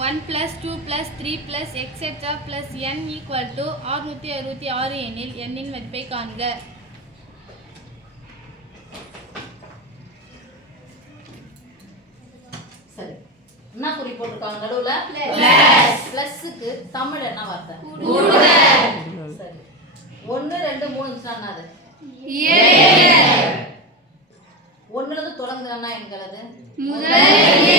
One plus two plus three plus etcetera plus N equal to ஆறுநூற்றி அறுபத்தி ஆறு எனில் எண்ணின் மதிப்பை காண்க. சரி. என்ன குறி போட்டிருக்காங்க நடுவுல? பிளஸ்க்கு தமிழ் என்ன வார்த்தை? சரி. ஒன்னு ரெண்டு மூணு என்னது ஒண்ணுல இருந்து தொடங்குதுன்னா எண்களது சரி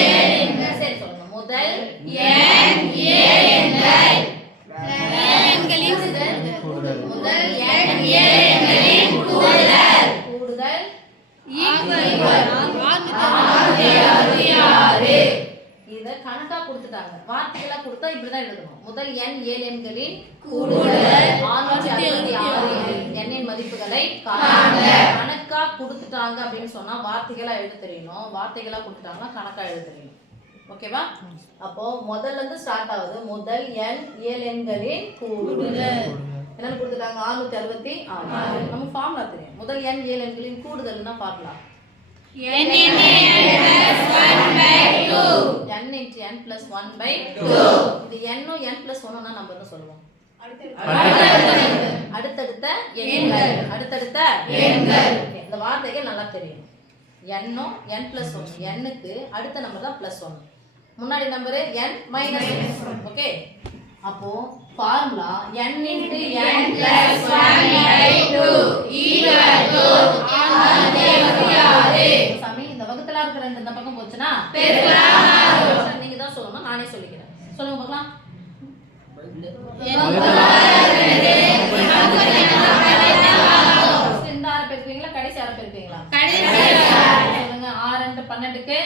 கணக்கா கொடுத்துட்டாங்க. வார்த்தைகளா கொடுத்தா இப்படிதான் எழுதணும். முதல் எண் ஏழு எண்களின் எண்ணின் மதிப்புகளை. கணக்கா கொடுத்துட்டாங்க அப்படின்னு சொன்னா வார்த்தைகளா எழுத தெரியணும். வார்த்தைகளா கொடுத்துட்டாங்கன்னா கணக்கா எழுத தெரியணும். ஓகேவா? அப்போ முதல்ல இருந்து ஸ்டார்ட் ஆகுது. முதல் எண் ஏழு எண்களின் கூடுதல். என்னன்னு கொடுத்துட்டாங்க? ஆறுநூத்தி அறுபத்தி ஆறு. நம்ம ஃபார்முலா தெரியும். முதல் எண் ஏழு எண்களின் கூடுதல்னா பார்க்கலாம் n into n plus 1 by 2 இது n உம் n plus 1 னா நம்ம என்ன சொல்லுவோம். அடுத்தடுத்த. எண்கள். அடுத்தடுத்த எண்கள். இந்த வார்த்தைகள் நல்லா தெரியும். n உம் n plus 1 n க்கு அடுத்த நம்பர் தான் plus 1 முன்னாடி நம்பர் minus 1 ஓகே அப்போ formula n into n plus 1 by 2 equal to சாமி இந்த வகுத்துல இருக்கிற ரெண்டு இந்த பக்கம் போச்சுன்னா? பெருக்கலாம் நீங்க தான் சொல்லணும் நானே சொல்லிக்கிறேன். சொல்லுங்க பார்க்கலாம். இந்த ஆறு பெருக்குவீங்களா கடைசி ஆறு பெருக்குவீங்களா சொல்லுங்க ஆறு பன்னெண்டுக்கு.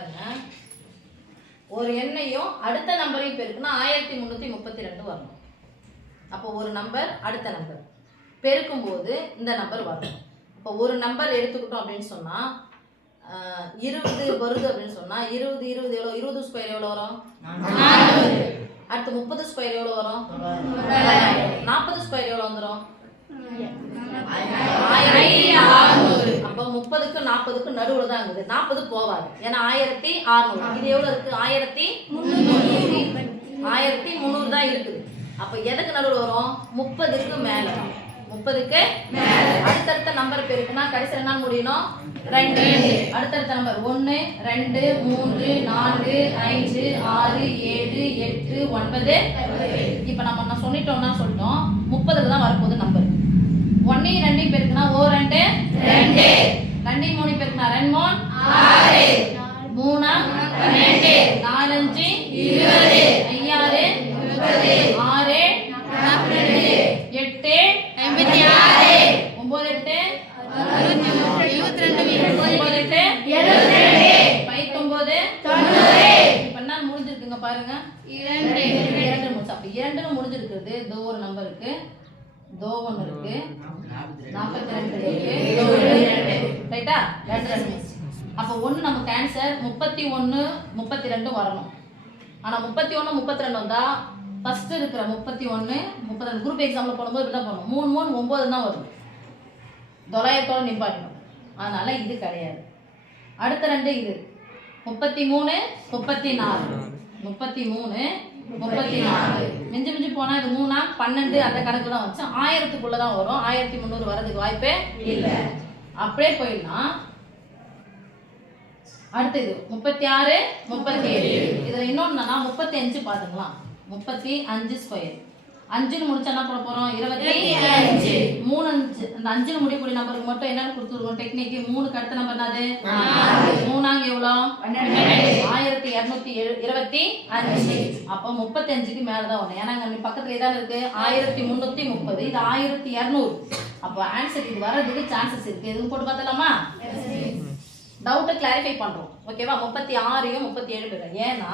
பாருங்க. ஒரு எண்ணையும் அடுத்த நம்பரையும் பெருக்குனா ஆயிரத்தி முந்நூற்றி முப்பத்தி ரெண்டு வரணும். அப்போ ஒரு நம்பர் அடுத்த நம்பர். பெருக்கும் போது இந்த நம்பர் வரணும் அப்போ ஒரு நம்பர் எடுத்துக்கிட்டோம் அப்படின்னு சொன்னா ஆஹ், இருபது வருது அப்படின்னு சொன்னா இருபது இருபது எவ்வளோ இருபது ஸ்கொயர் எவ்வளோ வரும்? அடுத்து முப்பது ஸ்கொயர் எவ்வளோ வரும்? நாற்பது. ஸ்கொயர் எவ்வளோ வந்துடும் அப்போ முப்பதுக்கு நாற்பதுக்கு நடுவில் தான் இருக்குது. நாற்பது போகாது ஏன்னா ஆயிரத்தி அறுநூறு. இது எவ்வளோ இருக்குது ஆயிரத்தி ஆயிரத்தி முந்நூறு தான் இருக்குது. அப்போ எதுக்கு நடுவில் வரும்? முப்பதுக்கு மேலே. முப்பதுக்கு அடுத்தடுத்த நம்பர் பெருக்குன்னா கடைசி என்ன முடியணும்? ரெண்டு. அடுத்தடுத்த நம்பர் ஒன்று ரெண்டு மூன்று நான்கு ஐந்து ஆறு ஏழு எட்டு ஒன்பது. இப்போ நம்ம சொல்லிட்டோம்னா சொல்லிட்டோம். முப்பது தான் வரப்போகுது நம்பர் ஒன்னையும் ரெண்டையும் பெருக்குனா ஓ ரெண்டு ரெண்டு ரெண்டையும் மூணு பெருக்குனா ரெண்டு மூணு ஆறு மூணா பன்னெண்டு நாலஞ்சு இருபது ஐயாறு முப்பது ஆறு எட்டு ஐம்பத்தி ஆறு ஒன்பது எட்டு எழுபத்தி ரெண்டு ஒன்பது எட்டு பைத்தொன்பது இப்ப என்ன முடிஞ்சிருக்குங்க பாருங்க. இரண்டு இரண்டு முடிச்சு அப்ப இரண்டு முடிஞ்சிருக்கிறது தோ ஒரு நம்பருக்கு தோ ஒன்று இருக்கு. நாற்பத்தி ரெண்டு இருக்கு. ரெண்டு ரைட்டா? ரெண்டு ரெண்டு அப்போ ஒன்று நமக்கு ஆன்சர் முப்பத்தி ஒன்று முப்பத்தி ரெண்டும் வரணும். ஆனால் முப்பத்தி ஒன்று முப்பத்தி ரெண்டு வந்தா ஃபர்ஸ்ட் இருக்கிற முப்பத்தி ஒன்று முப்பத்தி ரெண்டு குரூப் எக்ஸாமில் போடும்போது இப்படி தான் போகணும் மூணு மூணு ஒம்பது தான் வரும். தொள்ளாயிரத்தோட நிப்பாட்டணும். அதனால இது கிடையாது. அடுத்த ரெண்டு இது. முப்பத்தி மூணு முப்பத்தி நாலு. முப்பத்தி மூணு முப்பத்தி நாலு. மிஞ்சி மிஞ்சி போனா இது மூணா பன்னெண்டு அந்த கணக்கு தான் வச்சு ஆயிரத்துக்குள்ள தான் வரும். ஆயிரத்தி முந்நூறு வரதுக்கு வாய்ப்பே இல்லை. அப்படியே போயிடலாம். அடுத்து இது முப்பத்தி ஆறு முப்பத்தி ஏழு. இதுல இன்னொன்னா முப்பத்தி அஞ்சு பாத்துக்கலாம் முப்பத்தி அஞ்சு ஸ்கொயர் அஞ்சுன்னு முடிச்சா என்ன பண்ண போறோம்? இருபத்தி அஞ்சு. மூணு அஞ்சு. அந்த அஞ்சுன்னு முடியக்கூடிய நம்பருக்கு மட்டும் என்னன்னு கொடுத்துருக்கோம் டெக்னிக் மூணுக்கு அடுத்த நம்பர் என்னது மூணாங்க எவ்வளோ? ஆயிரத்தி இரநூத்தி இருபத்தி அஞ்சு. அப்போ முப்பத்தி அஞ்சுக்கு மேலதான் வரும் ஏன்னா அங்க பக்கத்துல ஏதாவது இருக்கு? ஆயிரத்தி முந்நூத்தி முப்பது. இது ஆயிரத்தி இரநூறு அப்போ ஆன்சர் இது வர்றதுக்கு சான்சஸ் இருக்கு. எதுவும் போட்டு பார்த்தலாமா டவுட்டை கிளாரிஃபை பண்றோம். ஓகேவா முப்பத்தி ஆறையும் முப்பத்தி ஏழு ஏன்னா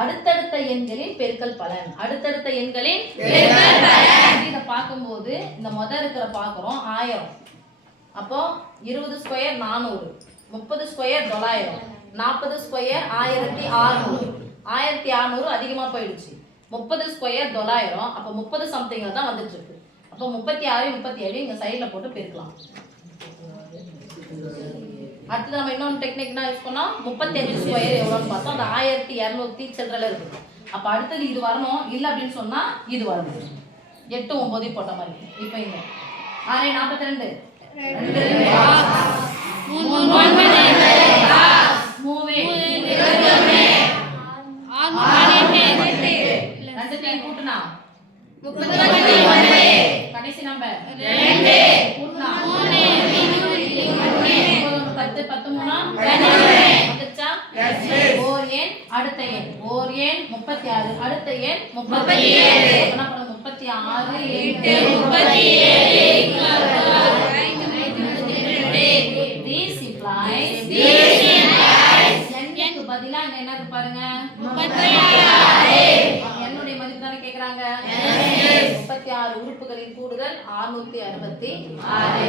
அடுத்தடுத்த எண்களின் பெருக்கல் பலன். அடுத்தடுத்த எண்களின் இதை பார்க்கும்போது இந்த முத இருக்கிற பார்க்குறோம் ஆயிரம். அப்போ இருபது ஸ்கொயர் நானூறு. முப்பது ஸ்கொயர் தொள்ளாயிரம். நாற்பது ஸ்கொயர் ஆயிரத்தி அறுநூறு ஆயிரத்தி அறுநூறு அதிகமாக போயிடுச்சு. முப்பது ஸ்கொயர் தொள்ளாயிரம். அப்போ முப்பது சம்திங்கில் தான் வந்துட்டு இருக்கு அப்போ முப்பத்தி ஆறு முப்பத்தி ஏழு இங்கே சைடில் போட்டு பெருக்கலாம். அடுத்து நம்ம இன்னொன்று டெக்னிக்னா யூஸ் பண்ணோம்? முப்பத்தஞ்சு ஸ்கொயர் எவ்வளோன்னு பார்த்தோம். அது ஆயிரத்தி இரநூத்தி சில்லறையில் இருக்கு அப்போ அடுத்தது இது வரணும். இல்லை அப்படின்னு சொன்னால் இது வரணும் எட்டு ஒம்பது போட்ட மாதிரி. இப்போ இங்க. ஆறு நாற்பத்தி ரெண்டு கடைசி நம்பர் அடுத்த எண். ஓர் எண் முப்பத்தி ஆறு. அடுத்த எண் முப்பத்தி ஏழு. முப்பத்தி ஆறு எட்டு முப்பத்தி This implies n-க்கு பதிலா இங்க என்ன இருக்கு பாருங்க என்னுடைய மதிப்பு தானே கேக்குறாங்க? முப்பத்தி ஆறு உறுப்புகளின் கூடுதல் அறுநூத்தி அறுபத்தி ஆறு.